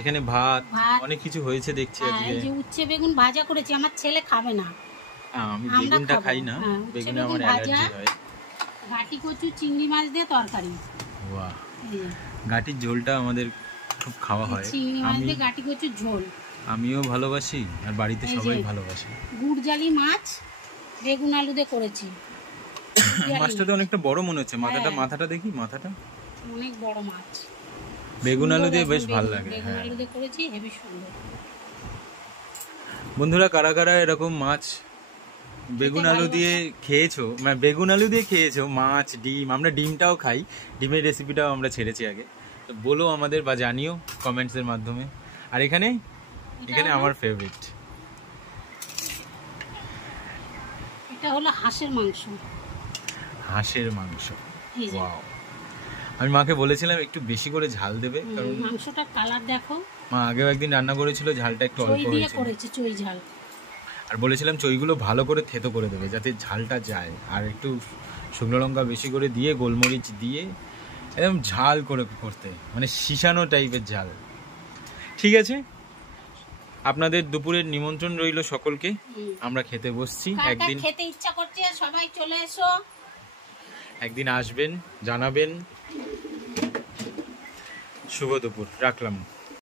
এখানে ভাত অনেক কিছু হয়েছে দেখছি আজকে। এই যে উচ্ছে বেগুন ভাজা করেছি, আমার ছেলে খাবে না। আমি বেগুনটা খাই না, বেগুনে আমার অ্যালার্জি হয়। ঘাটি কচু চিংড়ি মাছ দিয়ে তরকারি। বাহ, ঘাটির ঝোলটা আমাদের খুব খাওয়া হয়। চিংড়ি মাছ দিয়ে ঘাটি কচুর ঝোল আমিও ভালোবাসি আর বাড়িতে সবাই ভালোবাসে। গুড়জালি মাছ বেগুন আলু দিয়ে করেছি। মাছটা তো অনেকটা বড় মনে হচ্ছে। মাথাটা দেখি, মাথাটা অনেক বড় মাছ। বেগুন আলু দিয়ে বেশ ভালো লাগে। বেগুন আলু দিয়ে করেছি, হেবি সুন্দর। বন্ধুরা, কারা কারা এরকম মাছ বেগুন আলু দিয়ে খেয়েছো, মানে বেগুন আলু দিয়ে খেয়েছো, মাছ ডিম, আমরা ডিমটাও খাই, ডিমের রেসিপিটাও আমরা ছেড়েছি আগে, তো বলো আমাদের বা জানিও কমেন্টসের মাধ্যমে। আর এখানে আমার ফেভারিট, এটা হলো হাঁসের মাংস। হাঁসের মাংস, ওয়াও। আমি মাকে বলেছিলাম একটু বেশি করে ঝাল দেবে, কারণ মাংসটা কালার দেখো। মা আগেও একদিন রান্না করেছিল, ঝালটা একটু অল্প হয়েছে, চই ঝাল। আর বলেছিলাম চইগুলো ভালো করে থেতো করে দেবে যাতে ঝালটা যায়, আর একটু শুকনো লঙ্কা বেশি করে দিয়ে গোলমরিচ দিয়ে একদম ঝাল করে করতে, মানে শিশানো টাইপের ঝাল। ঠিক আছে, আপনাদের দুপুরের নিমন্ত্রণ রইল সকলকে, আমরা খেতে বসছি। একদিন খেতে ইচ্ছা করছে সবাই চলে এসো, একদিন আসবেন, জানাবেন। শুভ দুপুর, রাখলাম।